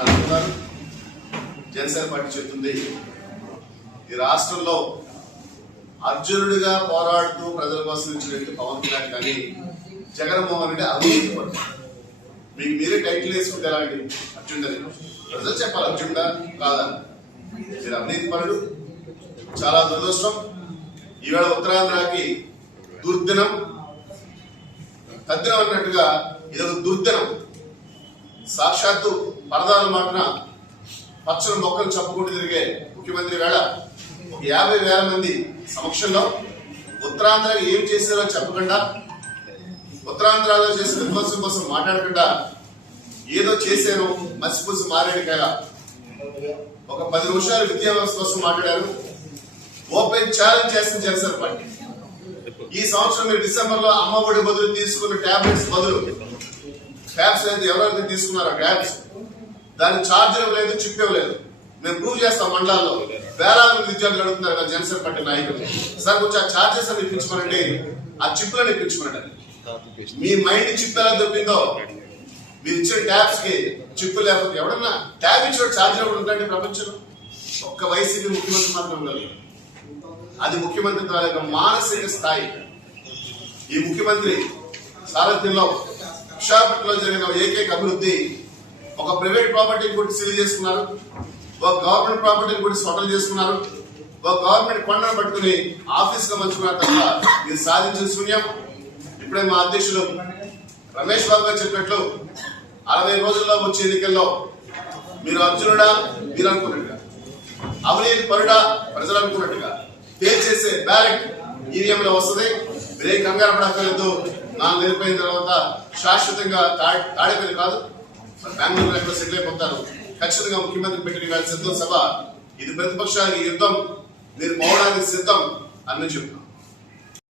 అని జనసేన పార్టీ చెప్తుంది ఈ రాష్ట్రంలో అర్జునుడిగా పోరాడుతూ ప్రజల కోసం ఇచ్చిన వ్యక్తి పవన్ కళ్యాణ్ కానీ జగన్మోహన్ రెడ్డి అవినీతి పడుతుంది మీకు మీరే టైటిల్ వేసుకుంటే ఎలాంటి అర్జునుడని ప్రజలు చెప్పాలి అర్జునుడా కాదా? మీరు అవినీతి పరుడు చాలా దురదృష్టం. ఈవేళ ఉత్తరాంధ్రకి దుర్దినం తద్దినం అన్నట్టుగా ఇదొక దుర్దినం. సాక్షాత్తు పరదాల మాటన పచ్చని మొక్కలు చెప్పుకుంటూ తిరిగే ముఖ్యమంత్రి వేళ ఒక యాభై వేల మంది సమక్షంలో ఉత్తరాంధ్ర ఏం చేశారో చెప్పకుండా ఉత్తరాంధ్రలో చేసిన విధ్వంసం కోసం మాట్లాడకుండా ఏదో చేశాను మసిపూసి మారేడు కదా ఒక పది నిమిషాలు విద్యా వ్యవస్థ కోసం మాట్లాడారు. ఓపెన్ ఛాలెంజ్ చేసిన జనసేన పార్టీ. ఈ సంవత్సరం మీరు డిసెంబర్లో అమ్మ ఒడి బదులు తీసుకున్న టాబ్లెట్స్ బదులు. ట్యాబ్స్ అయితే ఎవరైతే తీసుకున్నారో ట్యాబ్స్ దాని ఛార్జర్ లేదు చిప్ లేదు. మేము ప్రూవ్ చేస్తాం మండలాల్లో. వేలాది మంది విద్యార్థులు అడుగుతున్నారు కదా జనసేన పార్టీ నాయకులు. సార్ కొంచెం ఆ ఛార్జెస్ అని ఇప్పించుకోనండి ఆ చిప్లను ఇప్పించమనండి మీ మైండ్ చిప్ ఎలా దొరికిందో మీరు ఇచ్చిన ట్యాబ్స్కి చిప్ లేకపోతే ఎవడన్నా ట్యాబ్ ఇచ్చిన ఛార్జర్ ఎవరు ఉంటాయండి ప్రపంచంలో? ఒక్క వైసీపీ ముఖ్యమంత్రి మాత్రం ఉండదు. అది ముఖ్యమంత్రి తాలూకా మానసిక స్థాయి. ఈ ముఖ్యమంత్రి సారథ్యంలో విశాఖపట్నంలో జరిగిన ఏకైక అభివృద్ధి ఒక ప్రైవేట్ ప్రాపర్టీని కూడా సీల్ చేసుకున్నారు. ఒక గవర్నమెంట్ ప్రాపర్టీని కూడా స్వటల్ చేసుకున్నారు. ఒక గవర్నమెంట్ కొండను పట్టుకుని ఆఫీస్గా మంచుకున్నారు తప్ప ఇది సాధించిన శూన్యం. ఇప్పుడే మా అధ్యక్షులు రమేష్ బాబు గారు చెప్పినట్లు అరవై రోజుల్లో వచ్చే ఎన్నికల్లో మీరు అర్జునుడా మీరు అనుకున్నట్టుగా. అవినీతి పరుడా ప్రజలు అనుకున్నట్టుగా. చేసే బ్యాలెట్ ఈవీఎం లో వస్తుంది. మీరే కంగారు పడక్కర్లేదు. నాలుగు వెళ్ళిపోయిన తర్వాత శాశ్వతంగా తా- కాదు. మరి బెంగళూరు ఎక్కడ సెటిల్ అయిపోతారు ఖచ్చితంగా ముఖ్యమంత్రి పెట్టిన వాళ్ళ సిద్ధం సభ. ఇది ప్రతిపక్షానికి యుద్ధం. మీరు పోవడానికి సిద్ధం అని చెప్తున్నాం. చెప్తున్నాను